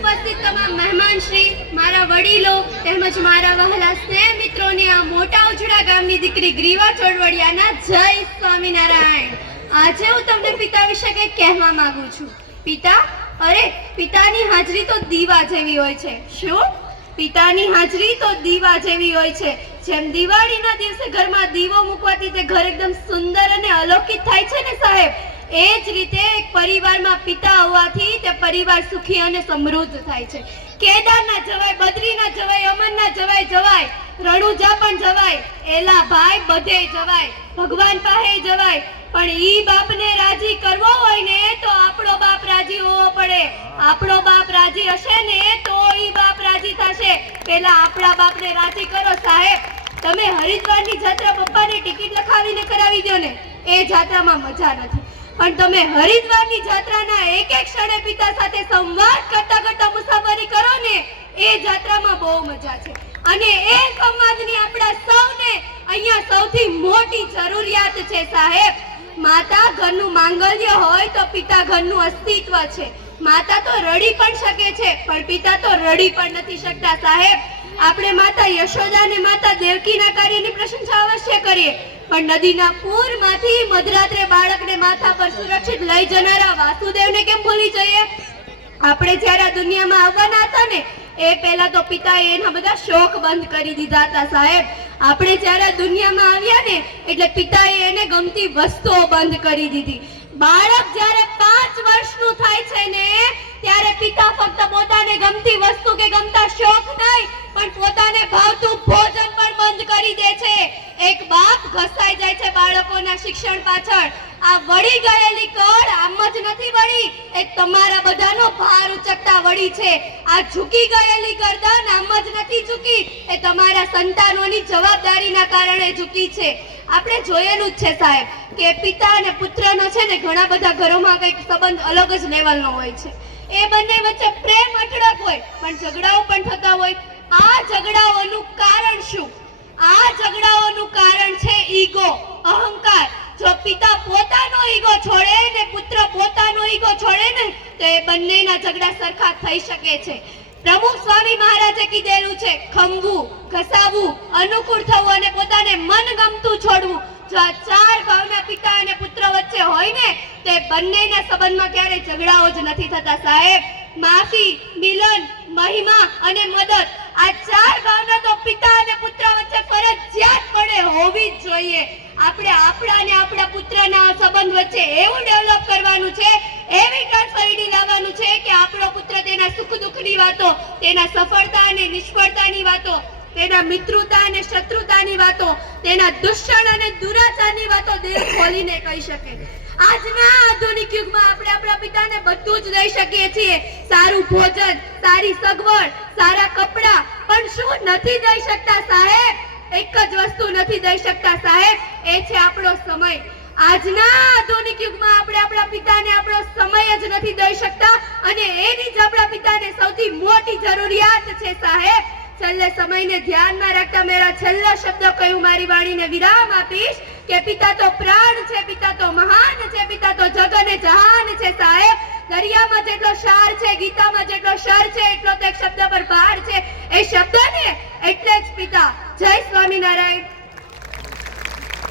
ઉપસ્થિત તમામ મહેમાન શ્રી, મારા વડીલો તેમજ મારા વહાલા સ્નેહ મિત્રોને આ મોટા ઉજડા ગામની દીકરી ગ્રીવા ચોડવડિયાના જય સ્વામિનારાયણ। આજે હું તમને પિતા વિશે કંઈક કહેવા માંગુ છું। પિતા, અરે પિતાની હાજરી તો દીવા જેવી હોય છે। શું? પિતાની હાજરી તો દીવા જેવી હોય છે। જેમ દિવાળીના દિવસે ઘરમાં દીવો મૂકવાથી તે ઘર એકદમ સુંદર અને અલૌકિક થાય છે ને સાહેબ, એ જ રીતે એક પરિવારમાં પિતા હોવાથી તે પરિવાર સુખી અને સમૃદ્ધ થાય છે। કેદારના જવાય, બદ્રીના જવાય, અમરના જવાય, રણુજા પણ જવાય, એલા ભાઈ બધે જવાય, ભગવાન પાસે જવાય। પણ ઈ બાપને રાજી કરવો હોય ને તો આપણો બાપ રાજી હોવો પડે। આપણો બાપ રાજી હશે ને તો ઈ બાપ રાજી થશે। પેલા આપણા બાપને રાજી કરો સાહેબ। તમે હરિદ્વારની જાત્રા પપ્પાની ટિકિટ લખાવીને કરાવી દો ને, એ જાત્રામાં મજા નથી। પણ તમે હરિદ્વારની જાત્રાના એક એક ક્ષણે પિતા સાથે સંવાદ કરતા કરતા મુસાફરી કરો ને, એ જાત્રામાં બહુ મજા છે। અને એ સંવાદની આપણા સૌને અહીંયા સૌથી મોટી જરૂરિયાત છે સાહેબ। માતા ઘરનું માંગલ્ય હોય તો પિતા ઘરનું અસ્તિત્વ છે। માતા તો રડી પણ શકે છે પણ પિતા તો રડી પણ નથી શકતા સાહેબ। આપણે માતા યશોદા અને માતા દેવકીના કાર્યની પ્રશંસા અવશ્ય કરીએ, પણ નદીના પૂરમાંથી મધરાત્રે બાળકને માથા પર સુરક્ષિત લઈ જનારા વાસુદેવને કેમ ભૂલી જઈએ? આપણે જ્યારે આ દુનિયામાં આવવાના હતા ને એ પહેલા તો પિતાએ એના બધા શોખ બંધ કરી દીધા હતા સાહેબ। આપણે જ્યારે દુનિયામાં આવ્યા ને એટલે પિતાએ એને ગમતી વસ્તુઓ બંધ કરી દીધી। બાળક જ્યારે 5 વર્ષનું થાય છે ને ત્યારે પિતા ફક્ત પોતાને ગમતી વસ્તુ કે ગમતા શોખ નહીં પણ પોતાને ભાવતું ભોજન પણ બંધ કરી દે છે। એક બાપ ઘસાઈ જાય છે બાળકોના શિક્ષણ પાછળ। આ વળી ગયેલી કળ આમ જ નથી વળી, એ તમારા બધાનો ભાર ઉચકતા વળી છે। આ ઝૂકી ગયેલી ગરદન આમ જ નથી ઝૂકી, એ તમારા સંતાનોની જવાબદારીના કારણે ઝૂકી છે। આપણે જોયેલું જ છે સાહેબ કે પિતા અને પુત્રનો છે ને ઘણા બધા ઘરોમાં કંઈક સંબંધ અલગ જ લેવલનો હોય છે। એ બંને વચ્ચે પ્રેમ અઢળક હોય પણ ઝઘડાઓ પણ થતા હોય। આ ઝઘડાઓનું કારણ શું? આ ઝઘડાઓનું કારણ છે ઈગો, અહંકાર। જો પિતા પોતાનો ઈગો છોડે ને પુત્ર પોતાનો ઈગો છોડે ને તો એ બંનેના ઝઘડા સરખા થઈ શકે છે। પ્રમુખ સ્વામી મહારાજે કીધેલું છે, ખમવું, ઘસાવવું, અનુકૂળ થવું અને પોતાને મનગમતું છોડવું। જો આ 4 ભાવના પિતા અને પુત્ર વચ્ચે હોય ને તો એ બંનેના સંબંધમાં ક્યારેય ઝઘડાઓ જ નથી થતા સાહેબ। માફી, મિલન, મહિમા અને મદદ, આ 4 ભાવના તો પિતા અને પુત્ર વચ્ચે ફરજિયાતપણે હોવી જ જોઈએ। આપણે આપણા અને આપણા પુત્રના સંબંધ વચ્ચે એવું ડેવલપ કરવાનું છે, એવી ટ્રાન્સફરિટી લાવવાનું છે કે આપણો પુત્ર તેના સુખ દુઃખની વાતો, તેના સફળતા અને નિષ્ફળતાની વાતો, તેના મિત્રતા અને શત્રુતાની વાતો, તેના દુષ્ટણ અને દુરાચારની વાતો દિલ ખોલીને કહી શકે। આજના આધુનિક યુગમાં આપણે આપણા પિતાને બધું જ દઈ શકીએ છીએ, સારું ભોજન, સારી સગવડ, સારા કપડાં, પણ શું નથી દઈ શકતા સાહેબ? એક જ વસ્તુ નથી દઈ શકતા સાહેબ, એ છે આપણો સમય। આજના આધુનિક યુગમાં આપણે આપણા પિતાને આપણો સમય જ નથી દઈ શકતા અને એની જ આપણા પિતાને સૌથી મોટી જરૂરિયાત છે સાહેબ। છેલ્લે સમયને ધ્યાનમાં રાખતા મેરા છેલ્લા શબ્દ કહ્યું, મારી વાણીને વિરામ આપીશ કે પિતા તો પ્રાણ છે, પિતા તો મહાન છે, પિતા તો જગ અને જહાન છે સાહેબ। દરિયામાં જેટલો સાર છે, ગીતામાં જેટલો સર છે એટલો તો એક શબ્દ પર ભાર છે। એ શબ્દ ને એટલે જ પિતા। જય સ્વામિનારાયણ।